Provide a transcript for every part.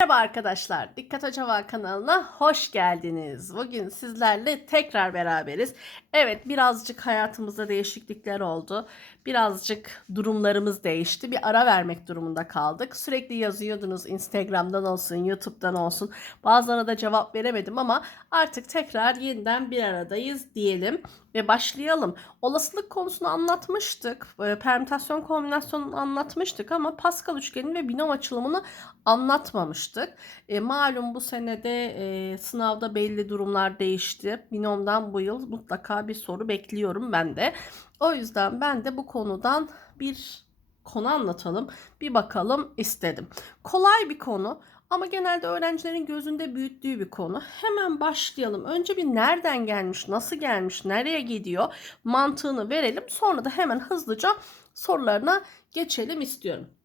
Merhaba arkadaşlar, Dikkat Acaba kanalına hoş geldiniz. Bugün sizlerle tekrar beraberiz. Evet, birazcık hayatımızda değişiklikler oldu. Birazcık durumlarımız değişti. Bir ara vermek durumunda kaldık. Sürekli yazıyordunuz Instagram'dan olsun, YouTube'dan olsun. Bazılarına da cevap veremedim ama artık tekrar yeniden bir aradayız diyelim ve başlayalım. Olasılık konusunu anlatmıştık. e, Permütasyon kombinasyonunu anlatmıştık ama Pascal üçgeni ve binom açılımını anlatmamıştık. E, malum bu senede e, sınavda belli durumlar değişti. Binomdan bu yıl mutlaka bir soru bekliyorum ben de. O yüzden ben de bu konudan bir konu anlatalım. Bir bakalım istedim. Kolay bir konu ama genelde öğrencilerin gözünde büyüttüğü bir konu. Hemen başlayalım. Önce bir nereden gelmiş, nasıl gelmiş, nereye gidiyor mantığını verelim. Sonra da hemen hızlıca sorularına geçelim istiyorum.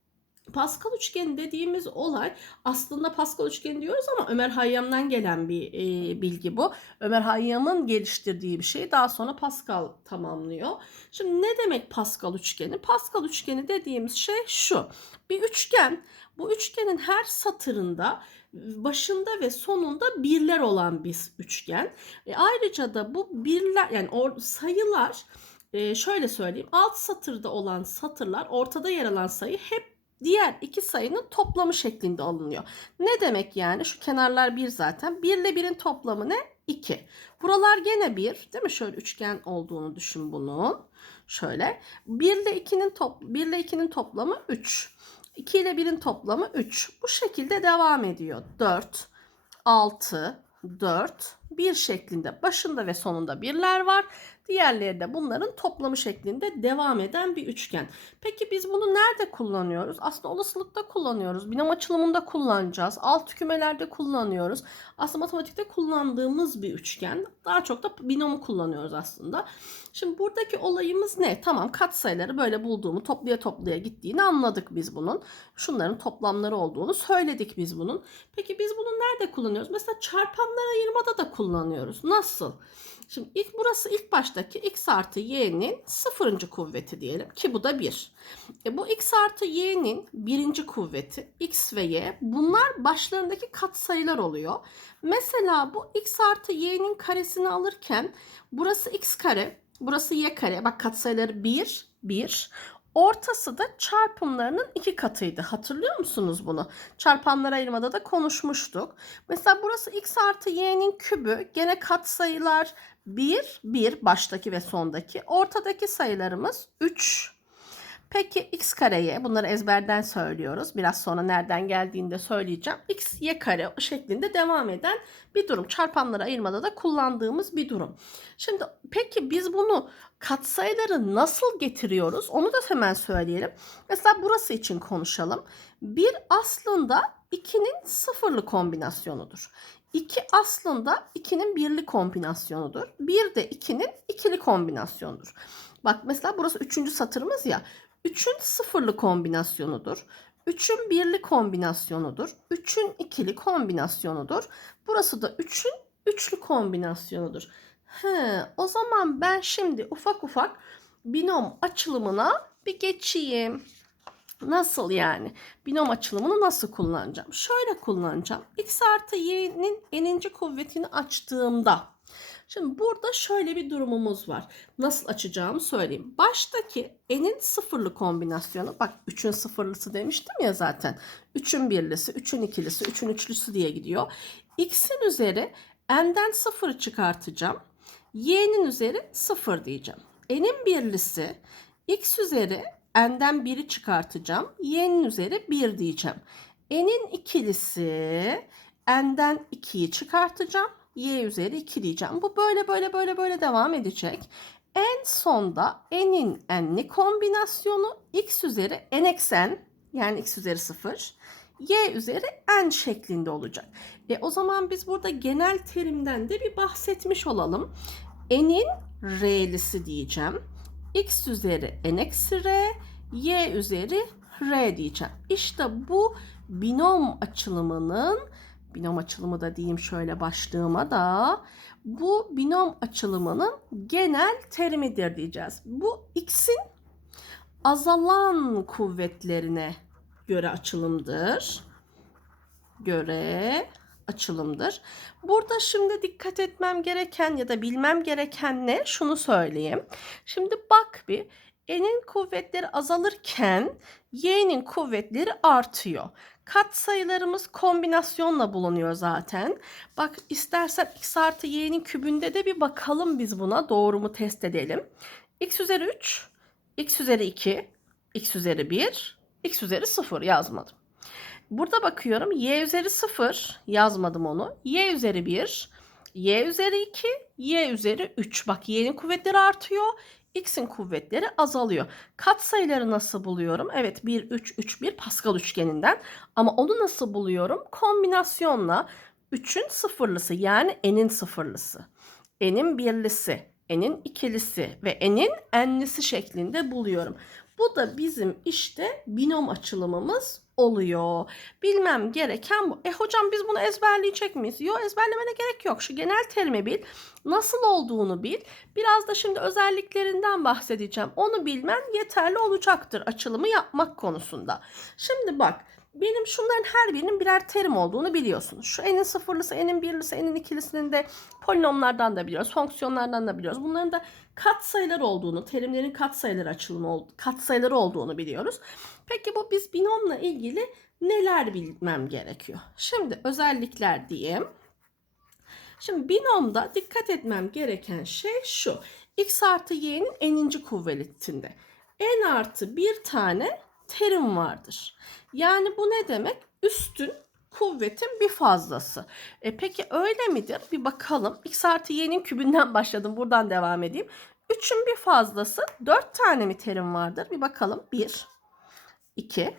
Pascal üçgeni dediğimiz olay aslında Pascal üçgeni diyoruz ama Ömer Hayyam'dan gelen bir e, bilgi bu. Ömer Hayyam'ın geliştirdiği bir şey daha sonra Pascal tamamlıyor. Şimdi ne demek Pascal üçgeni? Pascal üçgeni dediğimiz şey şu. Bir üçgen bu üçgenin her satırında başında ve sonunda birler olan bir üçgen. E, ayrıca da bu birler yani or, sayılar e, şöyle söyleyeyim alt satırda olan satırlar ortada yer alan sayı hep diğer iki sayının toplamı şeklinde alınıyor. Ne demek yani? Şu kenarlar 1 zaten. 1 ile 1'in toplamı ne? 2. Buralar gene 1. Değil mi? Şöyle üçgen olduğunu düşün bunun. Şöyle. 1 ile 2'nin top 1 ile 2'nin toplamı 3. 2 ile 1'in toplamı 3. Bu şekilde devam ediyor. 4, 6, 4, 1 şeklinde başında ve sonunda birler var. Diğerleri de bunların toplamı şeklinde devam eden bir üçgen. Peki biz bunu nerede kullanıyoruz? Aslında olasılıkta kullanıyoruz. Binom açılımında kullanacağız. Alt kümelerde kullanıyoruz. Aslında matematikte kullandığımız bir üçgen. Daha çok da binomu kullanıyoruz aslında. Şimdi buradaki olayımız ne? Tamam katsayıları böyle bulduğumu toplaya toplaya gittiğini anladık biz bunun. Şunların toplamları olduğunu söyledik biz bunun. Peki biz bunu nerede kullanıyoruz? Mesela çarpanlar ayırmada da kullanıyoruz. Nasıl? Şimdi ilk burası ilk baştaki x artı y'nin sıfırıncı kuvveti diyelim ki bu da 1. E bu x artı y'nin birinci kuvveti x ve y bunlar başlarındaki katsayılar oluyor. Mesela bu x artı y'nin karesini alırken burası x kare burası y kare bak katsayıları 1 1 Ortası da çarpımlarının iki katıydı. Hatırlıyor musunuz bunu? Çarpanlar ayırmada da konuşmuştuk. Mesela burası x artı y'nin kübü. Gene katsayılar 1, 1 baştaki ve sondaki. Ortadaki sayılarımız 3. Peki x kareye bunları ezberden söylüyoruz. Biraz sonra nereden geldiğini de söyleyeceğim. x y kare şeklinde devam eden bir durum. Çarpanları ayırmada da kullandığımız bir durum. Şimdi peki biz bunu katsayıları nasıl getiriyoruz? Onu da hemen söyleyelim. Mesela burası için konuşalım. Bir aslında 2'nin sıfırlı kombinasyonudur. 2 aslında 2'nin birli kombinasyonudur. 1 de 2'nin ikili kombinasyonudur. Bak mesela burası 3. satırımız ya. 3'ün sıfırlı kombinasyonudur. 3'ün birli kombinasyonudur. 3'ün ikili kombinasyonudur. Burası da 3'ün üçlü kombinasyonudur. He, o zaman ben şimdi ufak ufak binom açılımına bir geçeyim. Nasıl yani? Binom açılımını nasıl kullanacağım? Şöyle kullanacağım. X artı y'nin eninci kuvvetini açtığımda. Şimdi burada şöyle bir durumumuz var. Nasıl açacağımı söyleyeyim. Baştaki n'in sıfırlı kombinasyonu. Bak 3'ün sıfırlısı demiştim ya zaten. 3'ün birlisi, 3'ün ikilisi, 3'ün üçlüsü diye gidiyor. X'in üzeri n'den sıfır çıkartacağım. Y'nin üzeri sıfır diyeceğim. N'in birlisi x üzeri n'den 1'i çıkartacağım. Y'nin üzeri 1 diyeceğim. N'in ikilisi n'den 2'yi çıkartacağım. Y üzeri 2 diyeceğim. Bu böyle böyle böyle böyle devam edecek. En sonda n'in n'li kombinasyonu x üzeri n eksi n yani x üzeri 0 y üzeri n şeklinde olacak. E, o zaman biz burada genel terimden de bir bahsetmiş olalım. n'in r'lisi diyeceğim. X üzeri n eksi r, y üzeri r diyeceğim. İşte bu binom açılımının binom açılımı da diyeyim şöyle başlığıma da bu binom açılımının genel terimidir diyeceğiz. Bu x'in azalan kuvvetlerine göre açılımdır. göre açılımdır. Burada şimdi dikkat etmem gereken ya da bilmem gereken ne? Şunu söyleyeyim. Şimdi bak bir N'in kuvvetleri azalırken Y'nin kuvvetleri artıyor. Katsayılarımız kombinasyonla bulunuyor zaten. Bak istersen x artı y'nin kübünde de bir bakalım biz buna. Doğru mu test edelim. x üzeri 3, x üzeri 2, x üzeri 1, x üzeri 0 yazmadım. Burada bakıyorum y üzeri 0 yazmadım onu. y üzeri 1, y üzeri 2, y üzeri 3. Bak y'nin kuvvetleri artıyor. X'in kuvvetleri azalıyor. Katsayıları nasıl buluyorum? Evet 1, 3, 3, 1 Pascal üçgeninden. Ama onu nasıl buluyorum? Kombinasyonla 3'ün sıfırlısı yani n'in sıfırlısı, n'in birlisi, n'in ikilisi ve n'in enlisi şeklinde buluyorum. Bu da bizim işte binom açılımımız oluyor. Bilmem gereken bu. E hocam biz bunu ezberleyecek miyiz? Yok ezberlemene gerek yok. Şu genel terimi bil. Nasıl olduğunu bil. Biraz da şimdi özelliklerinden bahsedeceğim. Onu bilmen yeterli olacaktır açılımı yapmak konusunda. Şimdi bak benim şunların her birinin birer terim olduğunu biliyorsunuz. Şu n'in sıfırlısı, n'in birlisi, n'in ikilisinin de polinomlardan da biliyoruz. Fonksiyonlardan da biliyoruz. Bunların da katsayılar olduğunu, terimlerin katsayıları açılımı, katsayıları olduğunu biliyoruz. Peki bu biz binomla ilgili neler bilmem gerekiyor? Şimdi özellikler diyeyim. Şimdi binomda dikkat etmem gereken şey şu. x artı y'nin n'inci kuvvetinde. n artı bir tane terim vardır. Yani bu ne demek? Üstün kuvvetin bir fazlası. E peki öyle midir? Bir bakalım. X artı y'nin kübünden başladım. Buradan devam edeyim. 3'ün bir fazlası 4 tane mi terim vardır? Bir bakalım. 1, 2,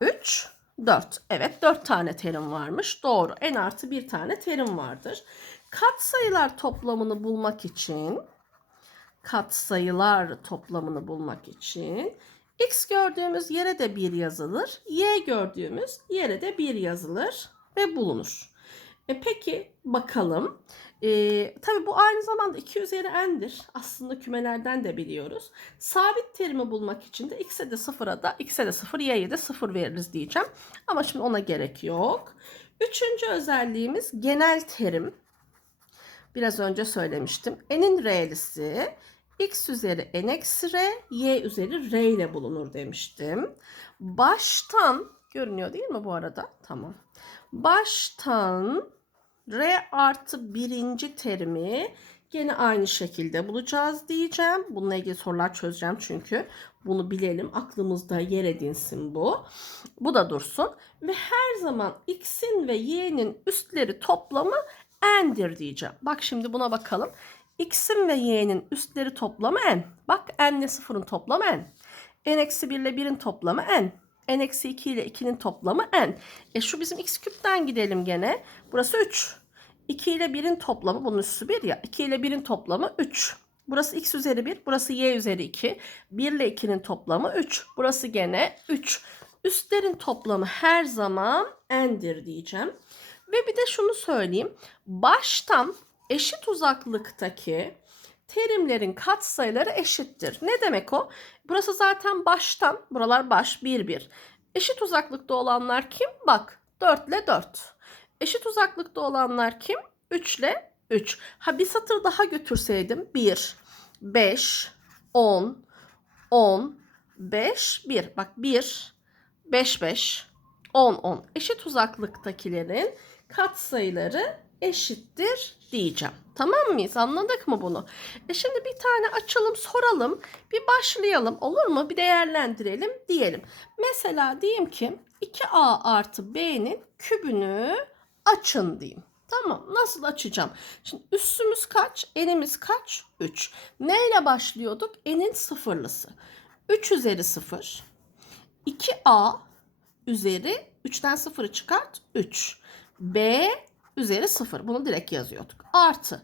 3, 4. Evet 4 tane terim varmış. Doğru. En artı bir tane terim vardır. Katsayılar toplamını bulmak için katsayılar toplamını bulmak için x gördüğümüz yere de 1 yazılır. Y gördüğümüz yere de 1 yazılır ve bulunur. E peki bakalım. E, tabii bu aynı zamanda 2 üzeri n'dir. Aslında kümelerden de biliyoruz. Sabit terimi bulmak için de x'e de 0'a da x'e de 0, y'ye de 0 veririz diyeceğim. Ama şimdi ona gerek yok. Üçüncü özelliğimiz genel terim. Biraz önce söylemiştim. N'in re'lisi x üzeri n eksi r, y üzeri r ile bulunur demiştim. Baştan görünüyor değil mi bu arada? Tamam. Baştan r artı birinci terimi gene aynı şekilde bulacağız diyeceğim. Bununla ilgili sorular çözeceğim çünkü bunu bilelim. Aklımızda yer edinsin bu. Bu da dursun. Ve her zaman x'in ve y'nin üstleri toplamı n'dir diyeceğim. Bak şimdi buna bakalım. X'in ve y'nin üstleri toplamı n. Bak n ile 0'ın toplamı n. n eksi 1 ile 1'in toplamı n. n eksi 2 ile 2'nin toplamı n. E şu bizim x küpten gidelim gene. Burası 3. 2 ile 1'in toplamı bunun üssü 1 ya. 2 ile 1'in toplamı 3. Burası x üzeri 1. Burası y üzeri 2. 1 ile 2'nin toplamı 3. Burası gene 3. Üstlerin toplamı her zaman n'dir diyeceğim. Ve bir de şunu söyleyeyim. Baştan eşit uzaklıktaki terimlerin katsayıları eşittir. Ne demek o? Burası zaten baştan, buralar baş 1 1. Eşit uzaklıkta olanlar kim? Bak 4 ile 4. Eşit uzaklıkta olanlar kim? 3 ile 3. Ha bir satır daha götürseydim 1, 5, 10, 10, 5, 1. Bak 1, 5, 5, 10, 10. Eşit uzaklıktakilerin katsayıları eşittir diyeceğim. Tamam mıyız? Anladık mı bunu? E şimdi bir tane açalım, soralım. Bir başlayalım. Olur mu? Bir değerlendirelim diyelim. Mesela diyeyim ki 2a artı b'nin kübünü açın diyeyim. Tamam. Nasıl açacağım? Şimdi üssümüz kaç? Enimiz kaç? 3. Neyle başlıyorduk? Enin sıfırlısı. 3 üzeri 0. 2a üzeri 3'ten 0'ı çıkart 3. b üzeri 0. Bunu direkt yazıyorduk. Artı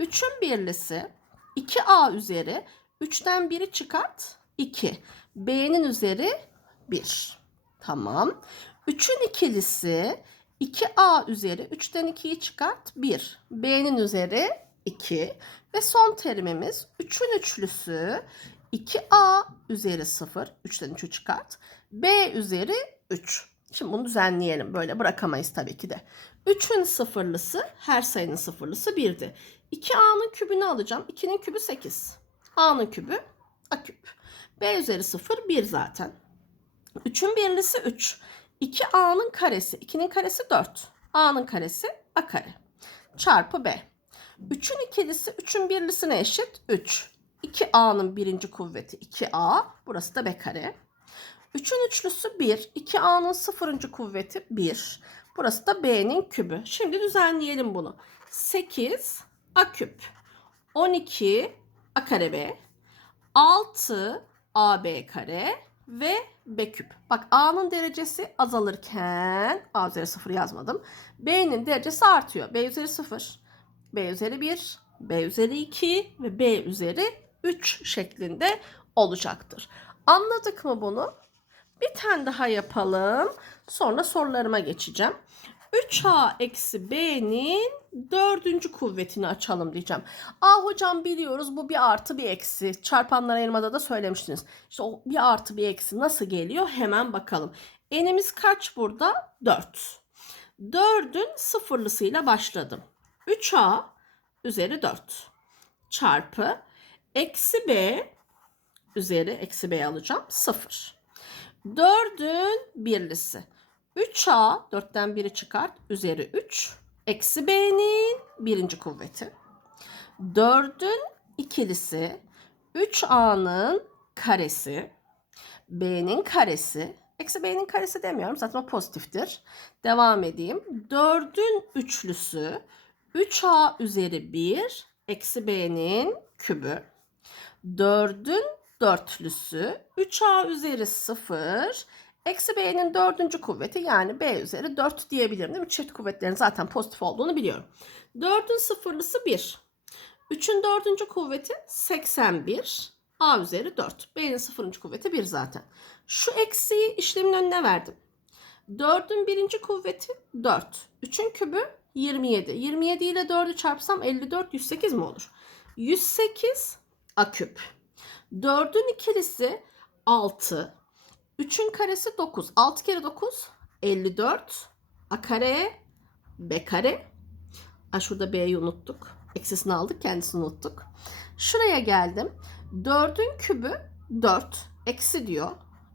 3'ün birlisi 2a üzeri 3'ten 1'i çıkart 2. b'nin üzeri 1. Tamam. 3'ün ikilisi 2a üzeri 3'ten 2'yi çıkart 1. b'nin üzeri 2. Ve son terimimiz 3'ün üçlüsü 2a üzeri 0. 3'ten 3'ü çıkart. b üzeri 3. Şimdi bunu düzenleyelim. Böyle bırakamayız tabii ki de. 3'ün sıfırlısı her sayının sıfırlısı 1'di. 2a'nın kübünü alacağım. 2'nin kübü 8. a'nın kübü a küp. b üzeri 0 1 zaten. 3'ün birlisi 3. 2a'nın karesi. 2'nin karesi 4. a'nın karesi a kare. Çarpı b. 3'ün ikilisi 3'ün birlisine eşit 3. 2a'nın birinci kuvveti 2a. Burası da b kare. 3'ün üçlüsü 1. 2a'nın sıfırıncı kuvveti 1. Burası da b'nin kübü. Şimdi düzenleyelim bunu. 8 a küp. 12 a kare b. 6 ab kare ve b küp. Bak a'nın derecesi azalırken a üzeri 0 yazmadım. b'nin derecesi artıyor. b üzeri 0, b üzeri 1, b üzeri 2 ve b üzeri 3 şeklinde olacaktır. Anladık mı bunu? Bir tane daha yapalım. Sonra sorularıma geçeceğim. 3a eksi b'nin dördüncü kuvvetini açalım diyeceğim. A hocam biliyoruz bu bir artı bir eksi. Çarpanlar ayırmada da söylemiştiniz. İşte o bir artı bir eksi nasıl geliyor hemen bakalım. N'imiz kaç burada? 4. 4'ün sıfırlısıyla başladım. 3a üzeri 4 çarpı eksi b üzeri eksi b alacağım 0. 4'ün birlisi. 3a 4'ten 1'i çıkart üzeri 3 eksi b'nin birinci kuvveti. 4'ün ikilisi 3a'nın karesi b'nin karesi eksi b'nin karesi demiyorum zaten o pozitiftir. Devam edeyim. 4'ün üçlüsü 3a üzeri 1 eksi b'nin kübü. 4'ün dörtlüsü 3a üzeri 0 eksi b'nin dördüncü kuvveti yani b üzeri 4 diyebilirim değil mi? Çift kuvvetlerin zaten pozitif olduğunu biliyorum. 4'ün sıfırlısı 1. 3'ün dördüncü kuvveti 81. a üzeri 4. b'nin sıfırıncı kuvveti 1 zaten. Şu eksiği işlemin önüne verdim. 4'ün birinci kuvveti 4. 3'ün kübü 27. 27 ile 4'ü çarpsam 54, 108 mi olur? 108 a küp. 4'ün ikilisi 6. 3'ün karesi 9. 6 kere 9 54. A kare B kare. A şurada B'yi unuttuk. Eksisini aldık kendisini unuttuk. Şuraya geldim. 4'ün kübü 4. Eksi diyor.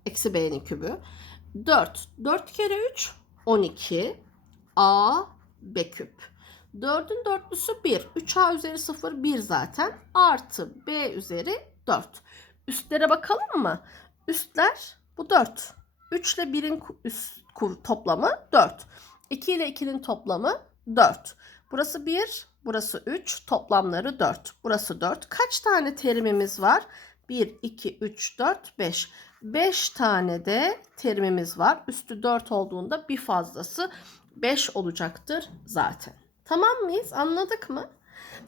Eksi B'nin kübü. 4. 4 kere 3 12. A B küp. 4'ün dörtlüsü 1. 3A üzeri 0 1 zaten. Artı B üzeri 4. Üstlere bakalım mı? Üstler bu 4. 3 ile 1'in üst toplamı 4. 2 ile 2'nin toplamı 4. Burası 1, burası 3, toplamları 4. Burası 4. Kaç tane terimimiz var? 1, 2, 3, 4, 5. 5 tane de terimimiz var. Üstü 4 olduğunda bir fazlası 5 olacaktır zaten. Tamam mıyız? Anladık mı?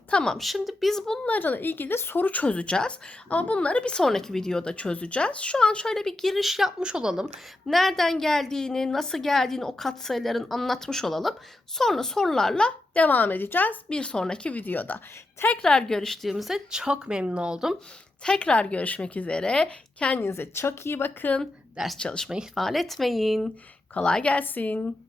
Tamam şimdi biz bunlarla ilgili soru çözeceğiz. Ama bunları bir sonraki videoda çözeceğiz. Şu an şöyle bir giriş yapmış olalım. Nereden geldiğini, nasıl geldiğini o katsayıların anlatmış olalım. Sonra sorularla devam edeceğiz bir sonraki videoda. Tekrar görüştüğümüzde çok memnun oldum. Tekrar görüşmek üzere. Kendinize çok iyi bakın. Ders çalışmayı ihmal etmeyin. Kolay gelsin.